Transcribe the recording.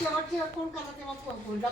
जेव्हा फोन करा तेव्हा फोन फोनला